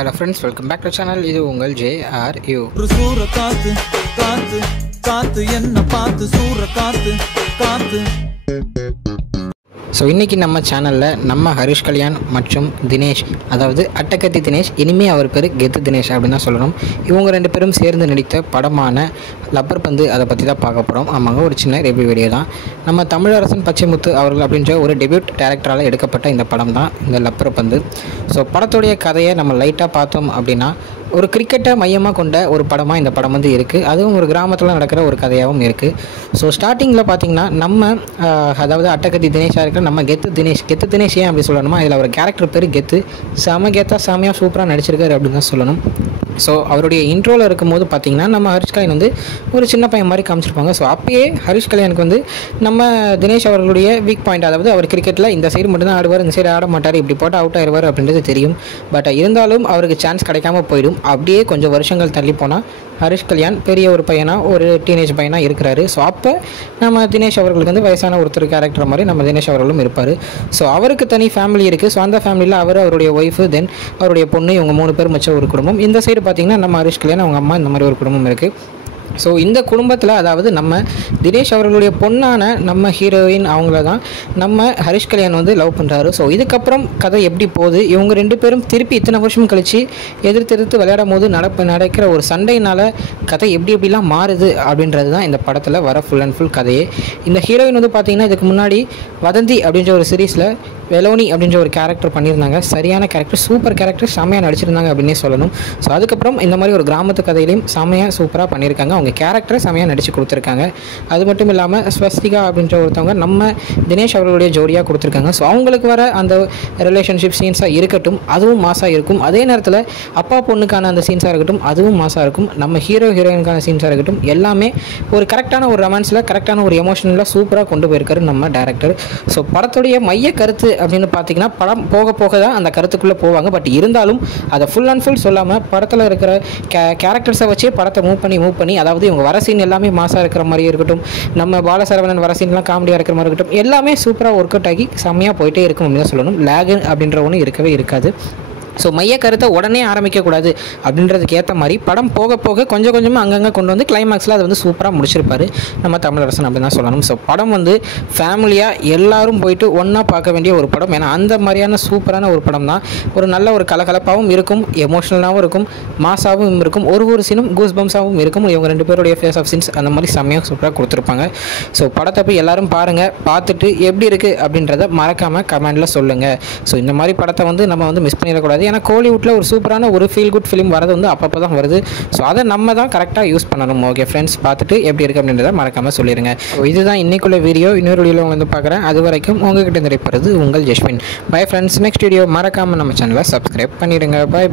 Hello friends, welcome back to the channel. This is Ungal JRU. So இன்றைக்கி நம்ம சேனலில் நம்ம ஹரிஷ் கல்யாண் மற்றும் தினேஷ், அதாவது அட்டகத்தி தினேஷ், இனிமேல் அவர் பேர் கெத்து தினேஷ் அப்படின்னு தான் சொல்லணும். இவங்க ரெண்டு பேரும் சேர்ந்து நடித்த படமான லப்பர் பந்து, அதை பற்றி தான் பார்க்க போகிறோம். ஆமாங்க, ஒரு சின்ன ரிவ்யூ வீடியோ தான். நம்ம தமிழரசன் பச்சைமுத்து அவர்கள் அப்படின்ற ஒரு டெபியூட் டேரக்டரால் எடுக்கப்பட்ட இந்த படம் தான் இந்த லப்பர் பந்து. ஸோ படத்துடைய கதையை நம்ம லைட்டாக பார்த்தோம் அப்படின்னா, ஒரு கிரிக்கெட்டை மையமாக கொண்ட ஒரு படமாக இந்த படம் வந்து இருக்குது. அதுவும் ஒரு கிராமத்தில் நடக்கிற ஒரு கதையாகவும் இருக்குது. ஸோ ஸ்டார்டிங்கில் பார்த்திங்கன்னா நம்ம அதாவது அட்டகத்தி தினேஷாக இருக்கிற நம்ம கெத்து தினேஷ் ஏன் அப்படி சொல்லணுமா, இதில் ஒரு கேரக்டர் பேர் கெத்து. செமையாக சூப்பராக நடிச்சிருக்காரு அப்படின்னு தான் சொல்லணும். ஸோ அவருடைய இன்ட்ரோவில் இருக்கும்போது பார்த்திங்கன்னா நம்ம ஹரிஷ் கல்யாண் வந்து ஒரு சின்ன பையன் மாதிரி காமிச்சிருப்பாங்க. ஸோ அப்பயே ஹரிஷ் கல்யாணுக்கு வந்து நம்ம தினேஷ் அவர்களுடைய வீக் பாயிண்ட், அதாவது அவர் கிரிக்கெட்டில் இந்த சைடு மட்டும்தான் ஆடுவார், இந்த சைடு ஆட மாட்டார், இப்படி போட்டு அவுட் ஆயிடுவார் அப்படின்றது தெரியும். பட் இருந்தாலும் அவருக்கு சான்ஸ் கிடைக்காம போயிடும். அப்படியே கொஞ்சம் வருஷங்கள் தள்ளி போனால் ஹரிஷ் கல்யாண் பெரிய ஒரு பையனாக, ஒரு டீனேஜ் பையனாக இருக்கிறாரு. ஸோ அப்போ நம்ம தினேஷ் அவர்களுக்கு வந்து வயசான ஒருத்தர் கேரக்டர் மாதிரி நம்ம தினேஷ் அவர்களும் இருப்பார். ஸோ அவருக்கு தனி ஃபேமிலி இருக்குது. ஸோ அந்த ஃபேமிலியில் அவருடைய ஒய்ஃபு, தென் அவருடைய பொண்ணு, இவங்க 3 பேர் மிச்ச ஒரு குடும்பம். இந்த சைடு பார்த்திங்கன்னா நம்ம ஹரிஷ் கல்யாண், அவங்க அம்மா, இந்த மாதிரி ஒரு குடும்பம் இருக்குது. ஸோ இந்த குடும்பத்தில், அதாவது நம்ம தினேஷ் அவர்களுடைய பொண்ணான நம்ம ஹீரோயின் அவங்கள தான் நம்ம ஹரிஷ் கல்யாண் வந்து லவ் பண்ணுறாரு. ஸோ இதுக்கப்புறம் கதை எப்படி போகுது, இவங்க 2 பேரும் திருப்பி இத்தனை வருஷம் கழித்து எதிர்த்து விளையாடும் போது நடக்கிற ஒரு சண்டையினால் கதை எப்படிலாம் மாறுது அப்படின்றது தான் இந்த படத்தில் வர ஃபுல் அண்ட் ஃபுல் கதையே. இந்த ஹீரோயின் வந்து பார்த்திங்கன்னா இதுக்கு முன்னாடி வதந்தி அப்படின்ற ஒரு சீரீஸில் வெலோனி அப்படின்ற ஒரு கேரக்டர் பண்ணியிருந்தாங்க. சரியான கேரக்டர், சூப்பர் கேரக்டர், செம்மையாக நடிச்சிருந்தாங்க அப்படின்னே சொல்லணும். ஸோ அதுக்கப்புறம் இந்த மாதிரி ஒரு கிராமத்து கதையிலையும் செம்மையாக சூப்பராக பண்ணியிருக்காங்க. அவங்க கேரக்டரை செம்மையாக நடித்து கொடுத்துருக்காங்க. அது மட்டும் இல்லாமல் ஸ்வஸ்திகா அப்படின்ற ஒருத்தவங்க நம்ம தினேஷ் அவர்களுடைய ஜோடியாக கொடுத்துருக்காங்க. ஸோ அவங்களுக்கு வர அந்த ரிலேஷன்ஷிப் சீன்ஸாக இருக்கட்டும், அதுவும் மாசாக இருக்கும். அதே நேரத்தில் அப்பா பொண்ணுக்கான அந்த சீன்ஸாக இருக்கட்டும், அதுவும் மாசாக இருக்கும். நம்ம ஹீரோயினுக்கான சீன்ஸாக இருக்கட்டும், எல்லாமே ஒரு கரெக்டான ஒரு ரொமான்ஸில், கரெக்டான ஒரு எமோஷனில் சூப்பராக கொண்டு போயிருக்காரு நம்ம டேரக்டர். ஸோ படத்துடைய மைய கருத்து அப்படின்னு பார்த்தீங்கன்னா, படம் போக தான் அந்த கருத்துக்குள்ளே போவாங்க. பட் இருந்தாலும் அதை ஃபுல் அண்ட் ஃபுல் சொல்லாமல் படத்தில் இருக்கிற கேரக்டர்ஸை வச்சே படத்தை மூவ் பண்ணி, அதாவது இவங்க வர சீன் எல்லாமே மாசாக இருக்கிற மாதிரி இருக்கட்டும், நம்ம பாலசரவணன் வர சீன்லாம் காமெடியாக இருக்கிற மாதிரி இருக்கட்டும், எல்லாமே சூப்பராக ஒர்க் அவுட் ஆகி செம்மையாக போயிட்டே இருக்கும் அப்படின்னு தான் சொல்லணும். லேக் அப்படின்ற ஒன்று இருக்கவே இருக்காது. ஸோ மைய கருத்தை உடனே ஆரம்பிக்கக்கூடாது அப்படின்றதுக்கு ஏற்ற மாதிரி படம் போக கொஞ்சம் கொஞ்சமாக அங்கங்கே கொண்டு வந்து கிளைமேக்ஸில் அதை வந்து சூப்பராக முடிச்சிருப்பாரு நம்ம தமிழரசன் அப்படின்னு தான் சொல்லணும். ஸோ படம் வந்து ஃபேமிலியாக எல்லாரும் போயிட்டு ஒன்றா பார்க்க வேண்டிய ஒரு படம். ஏன்னா அந்த மாதிரியான சூப்பரான ஒரு படம் தான். ஒரு நல்ல ஒரு கலகலப்பாகவும் இருக்கும், எமோஷ்னலாகவும் இருக்கும், மாசாகவும் இருக்கும், ஒரு சீனும் கூஸ் பம்ஸாகவும் இருக்கும். இவங்க 2 பேருடைய ஃபேஸ் ஆஃப் சீன்ஸ் அந்த மாதிரி செம்மையாக சூப்பராக கொடுத்துருப்பாங்க. ஸோ படத்தை போய் எல்லோரும் பாருங்கள், பார்த்துட்டு எப்படி இருக்குது அப்படின்றத மறக்காமல் கமெண்டில் சொல்லுங்கள். ஸோ இந்த மாதிரி படத்தை வந்து நம்ம வந்து மிஸ் பண்ணிடக்கூடாது. ஏன்னா கோலிவுட்டில் ஒரு சூப்பரான ஒரு ஃபீல் குட் ஃபிலிம் வரது வந்து அப்பப்போ தான் வருது. ஸோ அதை நம்ம தான் கரெக்டாக யூஸ் பண்ணணும். ஓகே ஃப்ரெண்ட்ஸ், பார்த்துட்டு எப்படி இருக்குது அப்படின்றத மறக்காமல் சொல்லிடுங்க. ஸோ இதுதான் இன்னைக்குள்ள வீடியோ. இன்னொரு வீடியோவில் வந்து பார்க்குறேன். அது வரைக்கும் உங்ககிட்ட நிறைப்பது உங்கள் Jaswin. Bye friends. Next video மறக்காமல் நம்ம சேனலை சப்ஸ்கிரைப் பண்ணிடுங்க. பாய்.